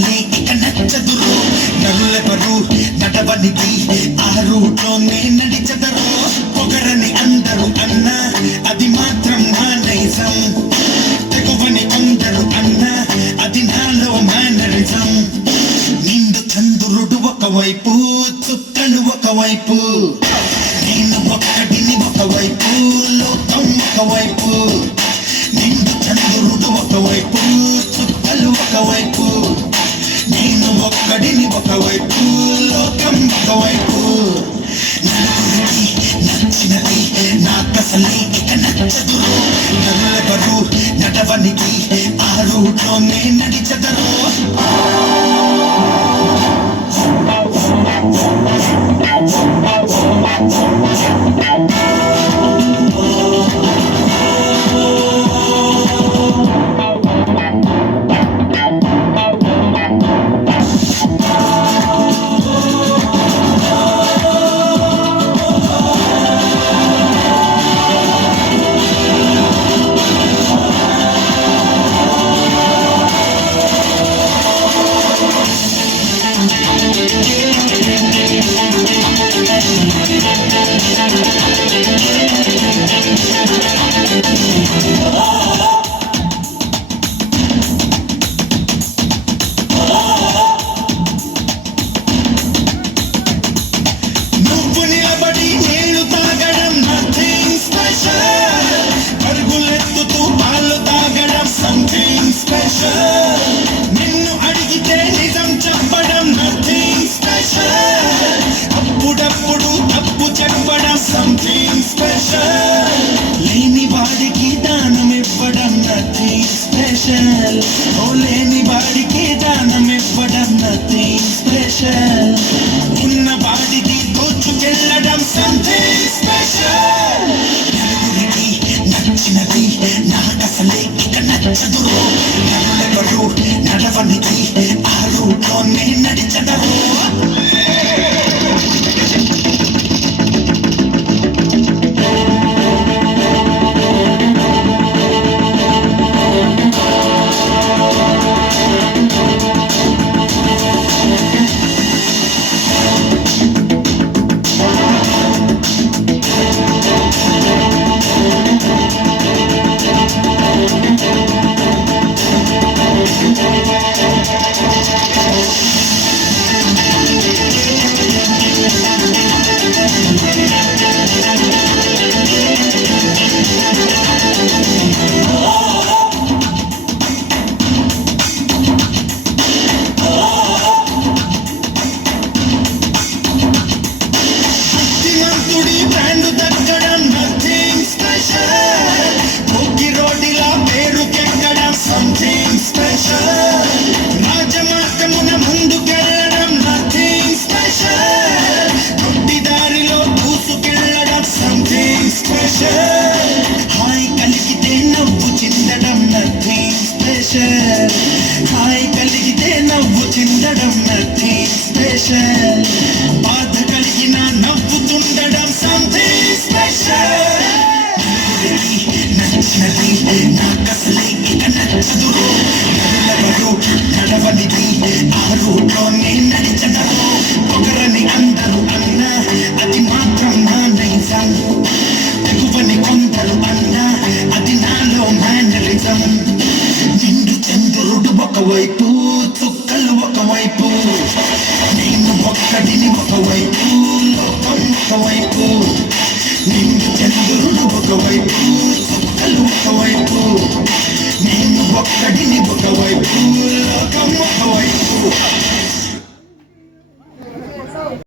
అసలే ఇక నచ్చదురు నరులెవరు నడవనిది ఆ రూట్లోనే నడిచెదరు పొగరని అందరూ అన్నా అది మాత్రం నా నైజం తెగువని అందరూ అన్నా అది నాలో మేనరిజం నిండు చంద్రుడు ఒకవైపు చుక్కలు ఒకవైపు నేను ఒక్కడిని ఒకవైపు లోకం ఒకవైపు నిండు చంద్రుడు ఒకవైపు చుక్కలు ఒకవైపు నేను ఒక్కడిని ఒకవైపు లోకం ఒకవైపు నలుగురికి నచ్చినది నాకసలే ఇక నచ్చదురు నరులెవరు నడవనికి ఆ రూట్లోనే నడిచెదరు నిన్ను అడిగితే నిజం చెప్పడం నథింగ్ స్పెషల్ అప్పుడప్పుడు తప్పు చెప్పడం సంథింగ్ స్పెషల్ లేని వాడికి దానం ఇవ్వడం నథింగ్ స్పెషల్ ఓ లేని వాడికి దానం ఇవ్వడం నథింగ్ స్పెషల్ ఉన్న వాడికి దోచుకెళ్ళడం సంథింగ్ స్పెషల్ నలుగురికి నచ్చినది నాకసలే ఇక నచ్చదురు నరులెవరు నడవనికి ఆ రూట్లోనే నడిచెదరు రాజమార్గమున ముందుకెళ్ళడం నథింగ్ స్పెషల్ తొట్టిదారిలో దూసుకెళ్ళడం సంథింగ్ స్పెషల్ హాయ్ కలిగితే నవ్వు చిందడం నథింగ్ స్పెషల్ హాయ్ కలిగితే నవ్వు చిందడం నథింగ్ స్పెషల్ బాధ కలిగిన నవ్వుతుండడం సంథింగ్ స్పెషల్ నచ్చినది నాకసలే ఇక నచ్చదురు నరులెవరు నడవనిది ఆ రూట్లోనే నడిచెదరు పొగరని అందరూ అన్నా అది మాత్రం నా నైజం తెగువని కొందరు అన్నా అది నాలో మేనరిజం నిండు చంద్రుడు ఒకవైపు చుక్కలు ఒకవైపు నేను ఒక్కడిని ఒకవైపు లోకం ఒకవైపు నిండు చంద్రుడు ఒకవైపు చుక్కలు ఒకవైపు నేను ఒక్కడిని ఒకవైపు లోకం ఒకవైపు